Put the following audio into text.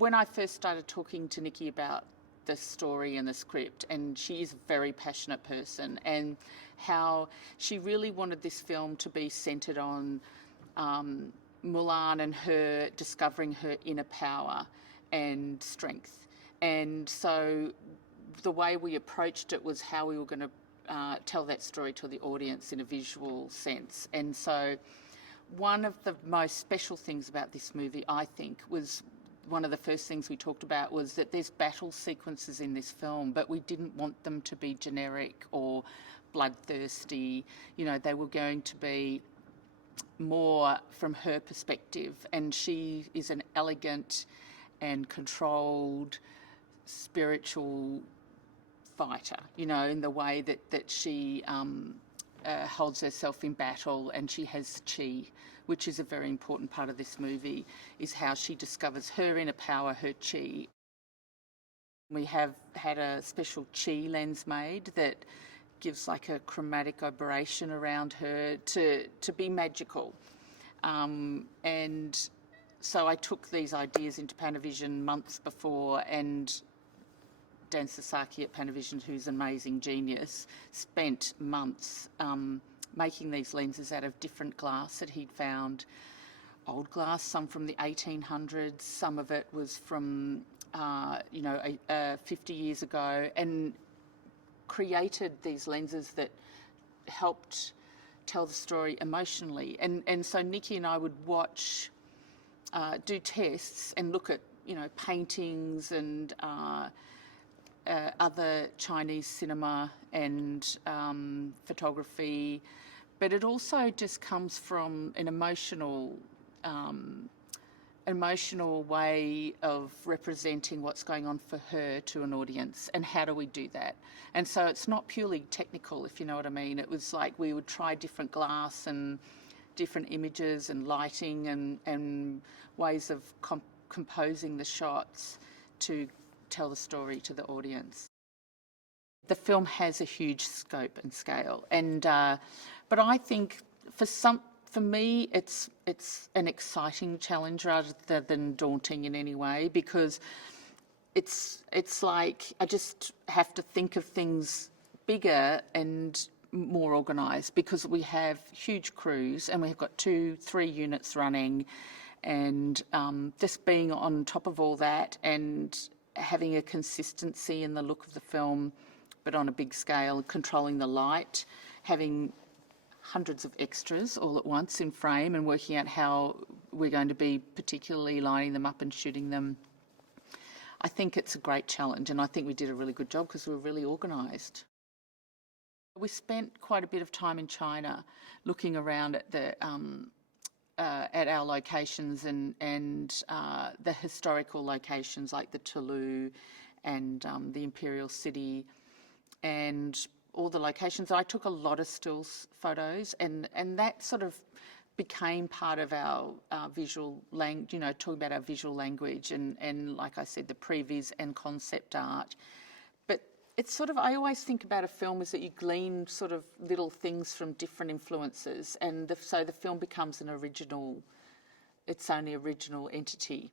when I first started talking to Nikki about the story and the script, and she is a very passionate person, and how she really wanted this film to be centred on MULAN and her discovering her inner power and strength. And so the way we approached it was how we were going to tell that story to the audience in a visual sense. And so one of the most special things about this movie, I think, was one of the first things we talked about was that there's battle sequences in this film, but we didn't want them to be generic or bloodthirsty. You know, they were going to be more from her perspective, and she is an elegant and controlled spiritual fighter, you know, in the way that she holds herself in battle, and she has chi, which is a very important part of this movie, is how she discovers her inner power, her chi. We have had a special chi lens made that gives like a chromatic aberration around her to be magical. And so I took these ideas into Panavision months before, and Dan Sasaki at Panavision, who's an amazing genius, spent months making these lenses out of different glass that he'd found. Old glass, some from the 1800s, some of it was from, 50 years ago, and created these lenses that helped tell the story emotionally. And so Nikki and I would watch, do tests and look at, you know, paintings and other Chinese cinema and photography, but it also just comes from an emotional way of representing what's going on for her to an audience, and how do we do that? And so it's not purely technical, if you know what I mean. It was like we would try different glass and different images and lighting and ways of composing the shots to tell the story to the audience. The film has a huge scope and scale, and but I think for me it's an exciting challenge rather than daunting in any way, because it's like I just have to think of things bigger and more organised, because we have huge crews and we've got 2-3 units running, and just being on top of all that and having a consistency in the look of the film, but on a big scale, controlling the light, having hundreds of extras all at once in frame, and working out how we're going to be particularly lining them up and shooting them. I think it's a great challenge, and I think we did a really good job because we were really organised. We spent quite a bit of time in China looking around at the at our locations and the historical locations like the Toulouse and the Imperial City and all the locations. I took a lot of stills photos, and that sort of became part of our visual language, you know, talking about our visual language and like I said, the previs and concept art. But it's sort of, I always think about a film is that you glean sort of little things from different influences, and so the film becomes an original, its own original entity.